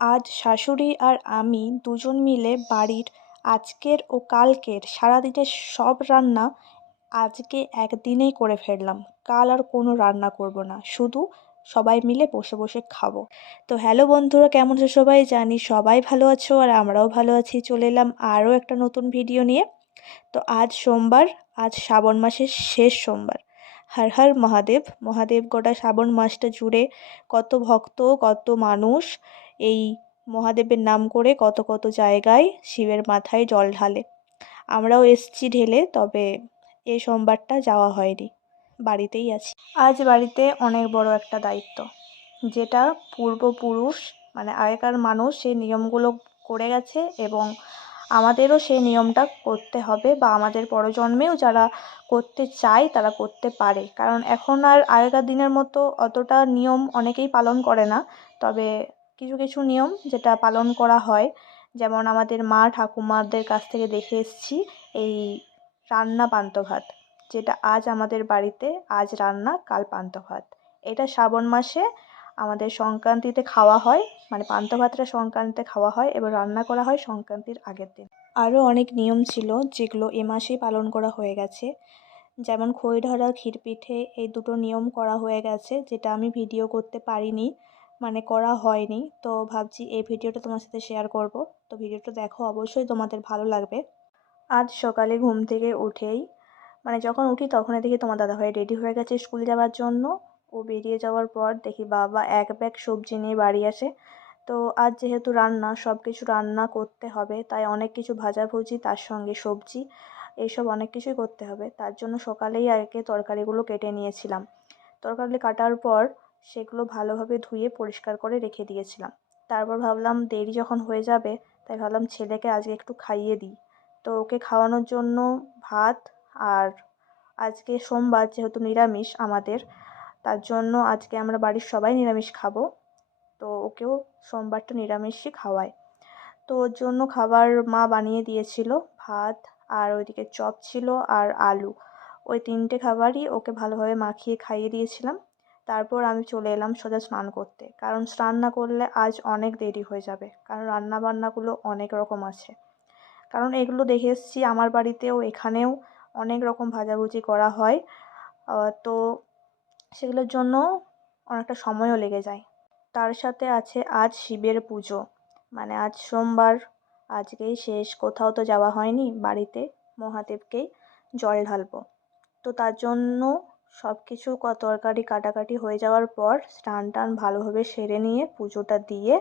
আজ শাশুড়ি আর আমি দুজন মিলে বাড়ির আজকের ও কালকের সারাদিনের সব রান্না আজকে একদিনেই করে ফেললাম। কাল আর কোনো রান্না করব না, শুধু সবাই মিলে বসে বসে খাবো। তো হ্যালো বন্ধুরা, কেমন আছো সবাই? জানি সবাই ভালো আছো আর আমরাও ভালো আছি। চলে এলাম আরও একটা নতুন ভিডিও নিয়ে। তো আজ সোমবার, আজ শ্রাবণ মাসের শেষ সোমবার। হর হর মহাদেব। মহাদেব গোটা শ্রাবণ মাসটা জুড়ে কত ভক্ত, কত মানুষ এই মহাদেবের নাম করে কত কত জায়গায় শিবের মাথায় জল ঢালে। আমরাও এসছি ঢেলে, তবে এই সোমবারটা যাওয়া হয়নি, বাড়িতেই আছি। আজ বাড়িতে অনেক বড় একটা দায়িত্ব, যেটা পূর্বপুরুষ মানে আগেকার মানুষ সেই নিয়মগুলো করে গেছে, এবং আমাদেরও সেই নিয়মটা করতে হবে, বা আমাদের পরজন্মেও যারা করতে চায় তারা করতে পারে। কারণ এখন আর আগেকার দিনের মতো অতটা নিয়ম অনেকেই পালন করে না, তবে কিছু কিছু নিয়ম যেটা পালন করা হয়, যেমন আমাদের মা ঠাকুমাদের কাছ থেকে দেখে এসেছি এই রান্না পান্তা ভাত, যেটা আজ আমাদের বাড়িতে আজ রান্না কাল পান্তা ভাত। এটা শ্রাবণ মাসে আমাদের সংক্রান্তিতে খাওয়া হয়, মানে পান্তা ভাতটা সংক্রান্তিতে খাওয়া হয় এবং রান্না করা হয় সংক্রান্তির আগের দিন। আরও অনেক নিয়ম ছিল যেগুলো এ মাসেই পালন করা হয়ে গেছে, যেমন খই ধরা, ক্ষীরপিঠে, এই দুটো নিয়ম করা হয়ে গেছে, যেটা আমি ভিডিও করতে পারিনি, মানে করা হয়নি। তো ভাবছি এই ভিডিওটা তোমার সাথে শেয়ার করব। তো ভিডিওটা দেখো, অবশ্যই তোমাদের ভালো লাগবে। আজ সকালে ঘুম থেকে উঠেই, মানে যখন উঠি তখনই দেখি তোমার দাদাভাই রেডি হয়ে গেছে স্কুল যাওয়ার জন্য। ও বেরিয়ে যাওয়ার পর দেখি বাবা এক ব্যাগ সবজি নিয়ে বাড়ি আসে। তো আজ যেহেতু রান্না, সব কিছু রান্না করতে হবে, তাই অনেক কিছু ভাজাভুজি, তার সঙ্গে সবজি, এইসব অনেক কিছুই করতে হবে। তার জন্য সকালেই আগে তরকারিগুলো কেটে নিয়েছিলাম। তরকারি কাটার পর সেগুলো ভালোভাবে ধুয়ে পরিষ্কার করে রেখে দিয়েছিলাম। তারপর ভাবলাম দেরি যখন হয়ে যাবে, তাই ভাবলাম ছেলেকে আজকে একটু খাইয়ে দিই। তো ওকে খাওয়ানোর জন্য ভাত, আর আজকে সোমবার যেহেতু নিরামিষ আমাদের, তার জন্য আজকে আমরা বাড়ির সবাই নিরামিষ খাবো। তো ওকেও সোমবারটা নিরামিষই খাওয়াই। তো ওর জন্য খাবার মা বানিয়ে দিয়েছিল, ভাত, আর ওইদিকে চপ ছিল, আর আলু। ওই তিনটে খাবারই ওকে ভালোভাবে মাখিয়ে খাইয়ে দিয়েছিলাম। তারপর আমি চলে এলাম সোজা স্নান করতে, কারণ স্নান না করলে আজ অনেক দেরি হয়ে যাবে, কারণ রান্না বান্নাগুলো অনেক রকম আছে। কারণ এগুলো দেখে এসেছি আমার বাড়িতেও, এখানেও অনেক রকম ভাজাভুজি করা হয়। তো সেগুলোর জন্য অনেকটা সময়ও লেগে যায়। তার সাথে আছে আজ শিবের পুজো, মানে আজ সোমবার, আজকেই শেষ, কোথাও তো যাওয়া হয়নি, বাড়িতে মহাদেবকেই জল ঢালবো। তো তার জন্য সব কিছু তরকারি কাটাকাটি হয়ে যাওয়ার পর স্নান টান ভালোভাবে সেরে নিয়ে পুজোটা দিয়ে